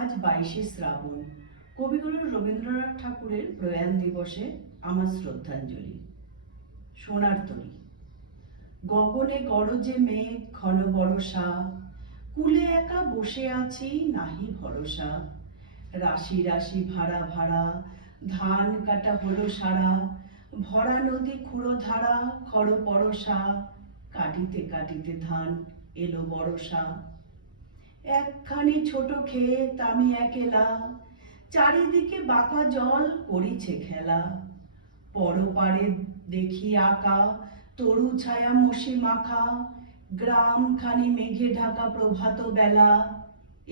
আজ 22শে শ্রাবণ, কবিগুরু রবীন্দ্রনাথ ঠাকুরের প্রয়াণ দিবসে আমার শ্রদ্ধাঞ্জলি। সোনার তরী। গগনে গরজে মেঘ ঘন বরষা, কুলে একা বসে আছি নাহি ভরসা। রাশি রাশি ভাড়া ভাড়া, ধান কাটা হলো সারা, ভরা নদী খুঁড়ো ধারা খর পরশা। কাটিতে কাটিতে ধান এলো বরষা। একখানি ছোট ক্ষেত আমি একেলা, চারিদিকে বাঁকা জল করিছে খেলা। পরপারে দেখি আঁকা তরু ছায়া মসি মাখা, গ্রাম খানি মেঘে ঢাকা প্রভাত বেলা।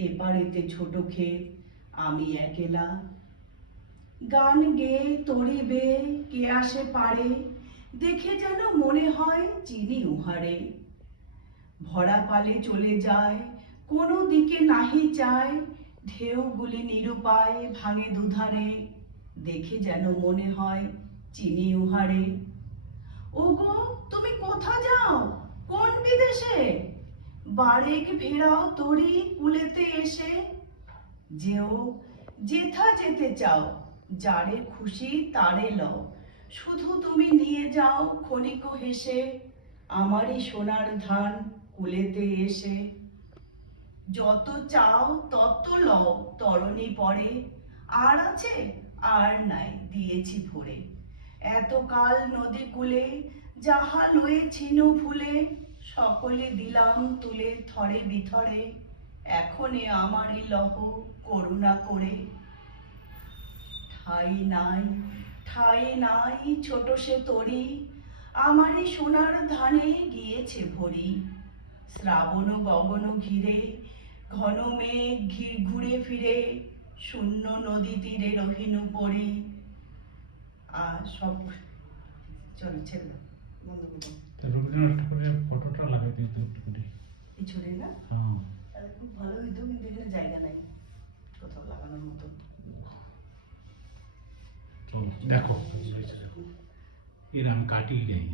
এপারেতে ছোট ক্ষেত আমি একেলা। গান গেয়ে তরি বেয়ে কে আসে পারে, দেখে যেন মনে হয় চিনি উহারে। ভরা পালে চলে যায় কোনো দিকে নাহি চায়, ঢেউগুলি নিরুপায় ভাঙে দুধারে। দেখে যেন মনে হয় চিনি উহারে। ওগো তুমি কোথা যাও, কোন বিদেশে? বারেক ভেড়াও তরি কুলেতে এসে। যেও যেথা যেতে চাও, যারে খুশি তারে লও, শুধু তুমি নিয়ে যাও ক্ষণিক হেসে, আমারই সোনার ধান কুলেতে এসে। যত চাও তত লও তরণী পরে, আর আছে আর নাই দিয়েছি ভরে। এতকাল নদী কূলে যাহা লয়েছিনু ভুলে, সকলে দিলাম তুলে থরে বিথরে। এখনে আমারই লহ করুণা করে। ঠাই নাই ঠাই নাই ছোট সে তরি, আমারই সোনার ধানে গিয়েছে ভরি। শ্রাবণ গগন ঘিরে ঘন মেঘ ঘুরে ফিরে, শূন্য নদী তীরে রহিনু পড়ি। আর সব চলো ছেড়ে দাও, বন্ধ করো। রবীন্দ্রনাথ ঠাকুরের ফটোটা লাগাই দিতে একটু করে। পিছনে না? হ্যাঁ, তাহলে খুব ভালো হইতো, কিন্তু এখানে জায়গা নাই কোথাও লাগানোর মতো। চলো দেখো, এর আমি কাটিয়ে নেই।